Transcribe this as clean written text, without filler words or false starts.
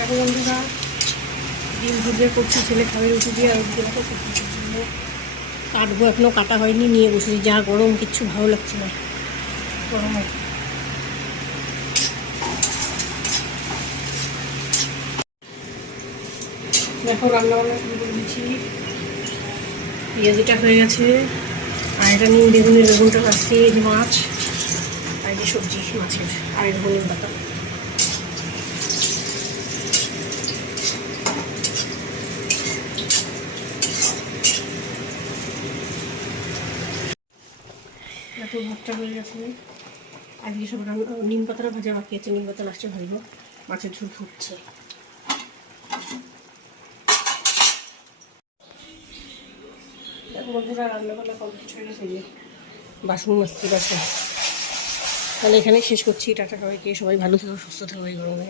দেখো বন্ধুরা, ডিম ভুজিয়া করছি, ছেলে খাবে রুটি দিয়ে। আর ওদিকে দেখো জন্য কাটবো, এখনও কাটা হয়নি, নিয়ে বসেছি। যা গরম, কিচ্ছু ভালো লাগছে না গরমে। দেখো রান্নাবান্না শুরু করে দিচ্ছি। পেঁয়াজিটা হয়ে গেছে, আর এটা নিম বেগুনের বেগুনটা ভাজছি। এই যে মাছ, আর এই যে সবজি মাছের, আর এই ধনের পাতা। এত ভাতটা হয়ে গেছে। আজকে সব নিম পাতাটা ভাজা বাকি আছে, নিম পাতা লাস্টে ভাজবো। মাছের ঝোল ফুটছে। দেখো বন্ধুরা, রান্নাবান্না কমপ্লিট হয়ে গেছে। বাসন মাজছি, বাসন। তাহলে এখানেই শেষ করছি। টাটা সবাইকে, সবাই ভালো থেকো, সুস্থ থেকো এই গরমে।